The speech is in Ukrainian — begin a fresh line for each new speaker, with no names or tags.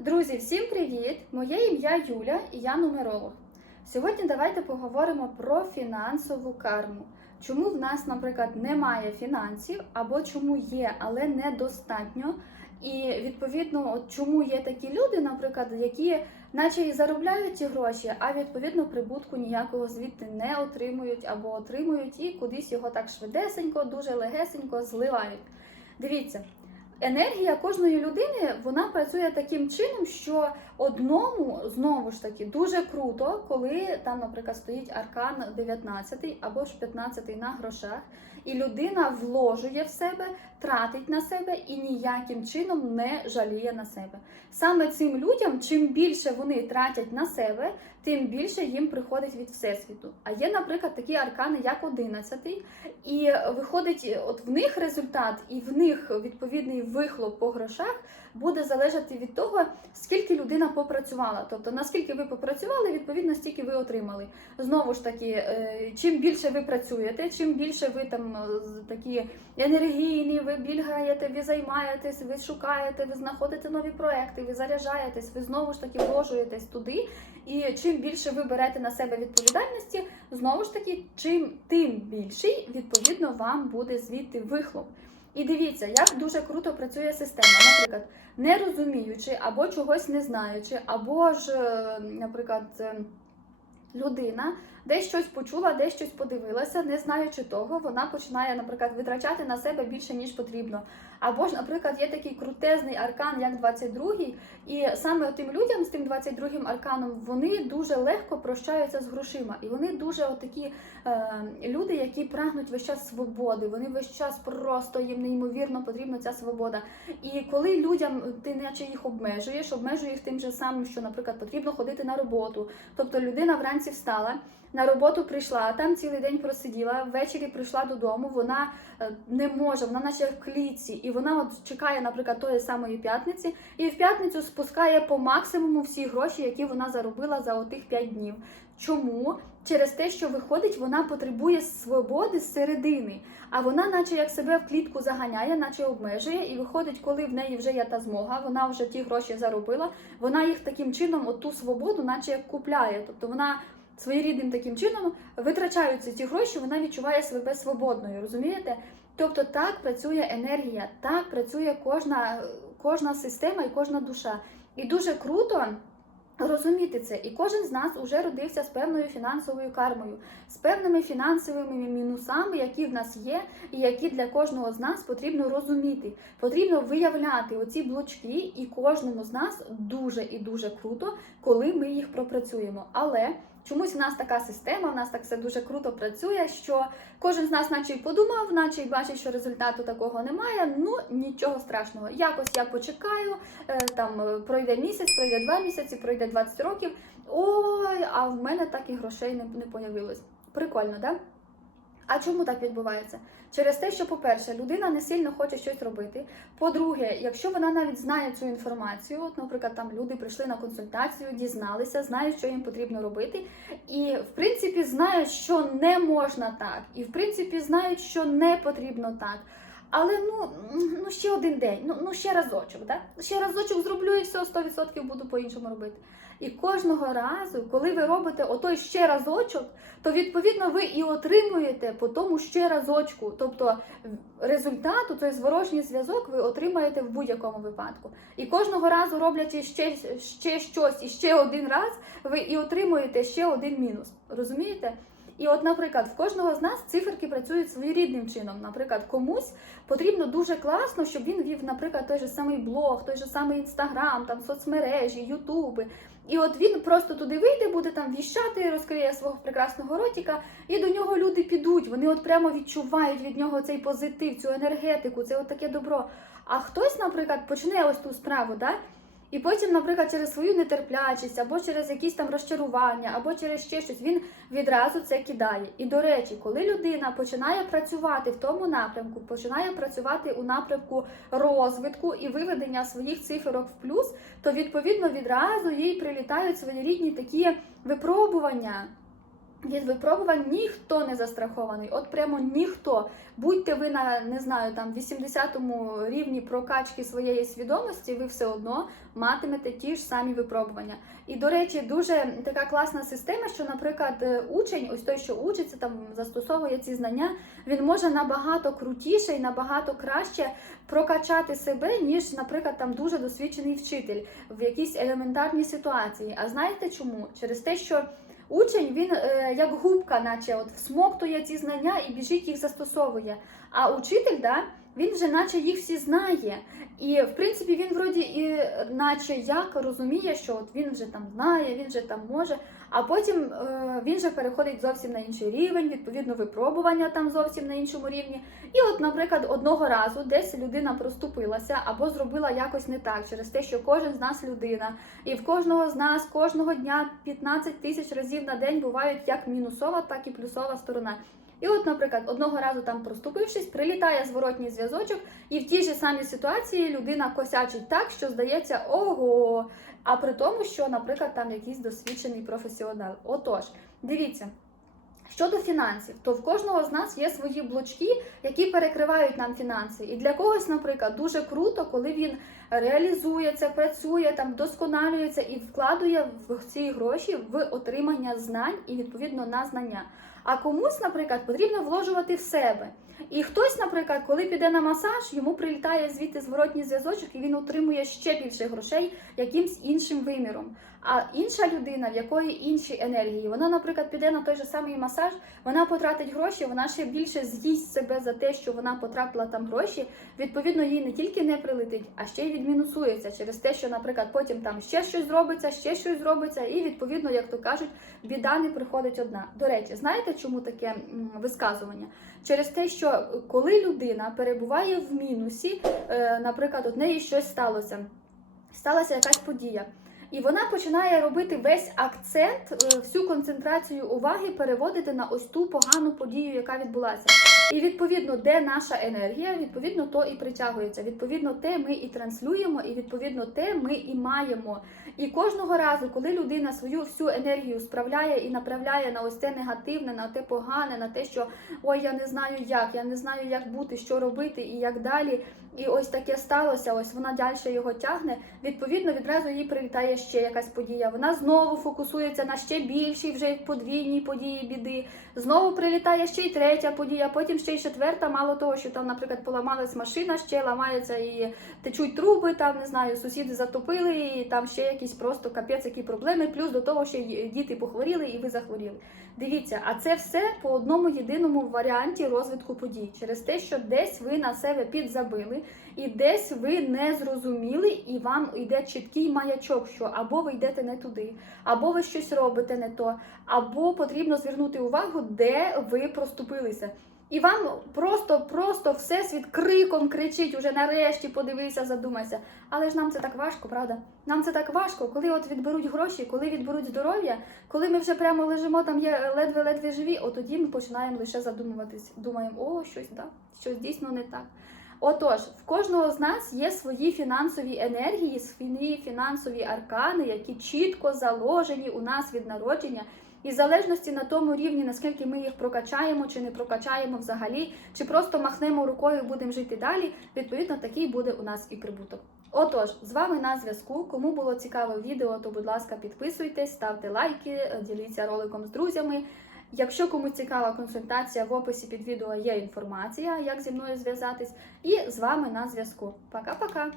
Друзі, всім привіт! Моє ім'я Юля і я нумеролог. Сьогодні давайте поговоримо про фінансову карму. Чому в нас, наприклад, немає фінансів, або чому є, але недостатньо. І відповідно, от чому є такі люди, наприклад, які наче і заробляють ті гроші, а відповідно прибутку ніякого звідти не отримують або отримують і кудись його так швидесенько, дуже легесенько зливають. Дивіться, енергія кожної людини вона працює таким чином, що одному знову ж таки дуже круто, коли там, наприклад, стоїть аркан 19 або ж 15 на грошах, і людина вложує в себе, тратить на себе і ніяким чином не жаліє на себе. Саме цим людям, чим більше вони тратять на себе, тим більше їм приходить від всесвіту. А є, наприклад, такі аркани, як 11, і виходить, от в них результат, і в них відповідний вихлоп по грошах буде залежати від того, скільки людина попрацювала. Тобто, наскільки ви попрацювали, відповідно, стільки ви отримали. Знову ж таки, е, чим більше ви працюєте, чим більше ви там е, такі енергійні, ви бігаєте, ви займаєтесь, ви шукаєте, ви знаходите нові проекти, ви заряджаєтесь, ви знову ж таки вложуєтесь туди. І чим більше ви берете на себе відповідальності, знову ж таки, чим тим більший, відповідно, вам буде звідти вихлоп. І дивіться, як дуже круто працює система. Наприклад, не розуміючи або чогось не знаючи, або ж, е, наприклад, е, людина десь щось почула, десь щось подивилася, не знаючи того, вона починає, наприклад, витрачати на себе більше ніж потрібно. Або ж, наприклад, є такий крутезний аркан, як 22-й, і саме тим людям з тим 22-м арканом вони дуже легко прощаються з грошима, і вони дуже отакі е, люди, які прагнуть весь час свободи. Вони весь час просто їм неймовірно потрібна ця свобода. І коли людям ти наче їх обмежуєш, обмежуєш тим же самим, що, наприклад, потрібно ходити на роботу. Тобто людина вранці встала, на роботу прийшла, там цілий день просиділа, ввечері прийшла додому, вона е, не може, вона наче в клітці, і вона от чекає, наприклад, тої самої п'ятниці, і в п'ятницю спускає по максимуму всі гроші, які вона заробила за отих 5 днів. Чому? Через те, що виходить, вона потребує свободи зсередини, а вона, наче як себе в клітку заганяє, наче обмежує, і виходить, коли в неї вже є та змога, вона вже ті гроші заробила, вона їх таким чином, от ту свободу, наче як купляє. Тобто вона своєрідним таким чином витрачаються ці гроші, вона відчуває себе свободною, розумієте? Тобто так працює енергія, так працює кожна, кожна система і кожна душа. І дуже круто розуміти це. І кожен з нас уже родився з певною фінансовою кармою, з певними фінансовими мінусами, які в нас є, і які для кожного з нас потрібно розуміти. Потрібно виявляти оці блочки, і кожному з нас дуже і дуже круто, коли ми їх пропрацюємо. Але чомусь в нас така система, в нас так все дуже круто працює, що кожен з нас, наче й подумав, наче й бачить, що результату такого немає. Ну нічого страшного. Якось я почекаю, е, там е, пройде місяць, пройде два місяці, пройде 20 років. Ой, а в мене так і грошей не, не появилось. Прикольно, да? А чому так відбувається? Через те, що, по-перше, людина не сильно хоче щось робити. По-друге, якщо вона навіть знає цю інформацію, от, наприклад, там люди прийшли на консультацію, дізналися, знають, що їм потрібно робити, і в принципі знають, що не можна так, і в принципі знають, що не потрібно так. Але ну, ну ще один день, ну, ну ще разочок, да? ще разочок зроблю і все 100% буду по-іншому робити. І кожного разу, коли ви робите отой ще разочок, то відповідно ви і отримуєте по тому ще разочку. Тобто результату, той зворожній зв'язок ви отримаєте в будь-якому випадку. І кожного разу роблячи ще, ще щось і ще один раз, ви і отримуєте ще один мінус. Розумієте? І от, наприклад, в кожного з нас циферки працюють своєрідним чином. Наприклад, комусь потрібно дуже класно, щоб він вів, наприклад, той же самий блог, той же самий інстаграм, там соцмережі, ютуби. І от він просто туди вийде, буде там віщати, розкриє свого прекрасного ротика, і до нього люди підуть. Вони от прямо відчувають від нього цей позитив, цю енергетику, це от таке добро. А хтось, наприклад, почне ось ту справу, да? І потім, наприклад, через свою нетерплячість, або через якісь там розчарування, або через ще щось, він відразу це кидає. І до речі, коли людина починає працювати в тому напрямку, починає працювати у напрямку розвитку і виведення своїх циферок в плюс, то відповідно відразу їй прилітають своєрідні такі випробування. Від випробувань ніхто не застрахований. От прямо ніхто. Будьте ви на не знаю там 80-му рівні прокачки своєї свідомості, ви все одно матимете ті ж самі випробування. І до речі, дуже така класна система, що, наприклад, е, учень, ось той, що учиться, там застосовує ці знання, він може набагато крутіше і набагато краще прокачати себе, ніж, наприклад, там дуже досвідчений вчитель в якійсь елементарній ситуації. А знаєте чому? Через те, що Учень він е, як губка, наче от всмоктує ці знання і біжить їх застосовує. А учитель, да, він вже наче їх всі знає. І в принципі він вроді і наче як розуміє, що от він вже там знає, він вже там може. А потім е, він же переходить зовсім на інший рівень, відповідно, випробування там зовсім на іншому рівні. І от, наприклад, одного разу десь людина проступилася або зробила якось не так через те, що кожен з нас людина, і в кожного з нас кожного дня 15 тисяч разів на день бувають як мінусова, так і плюсова сторона. І от, наприклад, одного разу там проступившись, прилітає зворотній зв'язочок, і в тій же самій ситуації людина косячить так, що здається, ого. А при тому, що, наприклад, там якийсь досвідчений професіонал. Отож, дивіться. Щодо фінансів, то в кожного з нас є свої блочки, які перекривають нам фінанси. І для когось, наприклад, дуже круто, коли він реалізується, працює там, вдосконалюється і вкладує в ці гроші в отримання знань і відповідно на знання. А комусь, наприклад, потрібно вложувати в себе. І хтось, наприклад, коли піде на масаж, йому прилітає звідти зворотній зв'язочок, і він отримує ще більше грошей якимсь іншим виміром. А інша людина, в якої інші енергії, вона, наприклад, піде на той же самий масаж, вона потратить гроші, вона ще більше з'їсть себе за те, що вона потрапила там гроші. Відповідно, їй не тільки не прилетить, а ще й відмінусується через те, що, наприклад, потім там ще щось зробиться, ще щось зробиться, і відповідно, як то кажуть, біда не приходить одна. До речі, знаєте, чому таке висказування? Через те, що коли людина перебуває в мінусі, е, наприклад, от неї щось сталося, сталася якась подія. І вона починає робити весь акцент, е, всю концентрацію уваги переводити на ось ту погану подію, яка відбулася. І відповідно, де наша енергія, відповідно, то і притягується. Відповідно, те ми і транслюємо, і відповідно те ми і маємо. І кожного разу, коли людина свою всю енергію справляє і направляє на ось те негативне, на те погане, на те, що ой, я не знаю як, я не знаю, як бути, що робити і як далі. І ось таке сталося. Ось вона далі його тягне. Відповідно, відразу їй прилітає ще якась подія. Вона знову фокусується на ще більшій вже подвійній події біди. Знову прилітає ще й третя подія, потім ще й четверта. Мало того, що там, наприклад, поламалась машина, ще ламаються і течуть труби. Там не знаю, сусіди затопили, і там ще якісь просто капець, які проблеми. Плюс до того, що діти похворіли, і ви захворіли. Дивіться, а це все по одному єдиному варіанті розвитку подій, через те, що десь ви на себе підзабили, і десь ви не зрозуміли, і вам йде чіткий маячок, що або ви йдете не туди, або ви щось робите не то, або потрібно звернути увагу, де ви проступилися. І вам просто-просто всесвіт криком кричить, уже нарешті подивися, задумайся. Але ж нам це так важко, правда? Нам це так важко, коли от відберуть гроші, коли відберуть здоров'я, коли ми вже прямо лежимо, там є ледве-ледве живі, от тоді ми починаємо лише задумуватись. Думаємо, о, щось да, щось дійсно не так. Отож, в кожного з нас є свої фінансові енергії, свої фінансові аркани, які чітко заложені у нас від народження. І в залежності на тому рівні, наскільки ми їх прокачаємо чи не прокачаємо взагалі, чи просто махнемо рукою і будемо жити далі, відповідно, такий буде у нас і прибуток. Отож, з вами на зв'язку. Кому було цікаве відео, то будь ласка, підписуйтесь, ставте лайки, діліться роликом з друзями. Якщо комусь цікава консультація, в описі під відео є інформація, як зі мною зв'язатись. І з вами на зв'язку. Пока-пока!